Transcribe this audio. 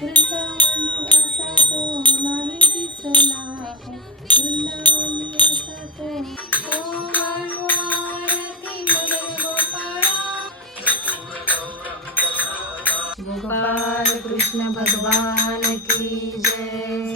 वृंदावनी असा तो नाही दिसला, वृंदावनी असा तो वाणू आरती मदन गोपाळा. गोपाल कृष्ण भगवान की जय.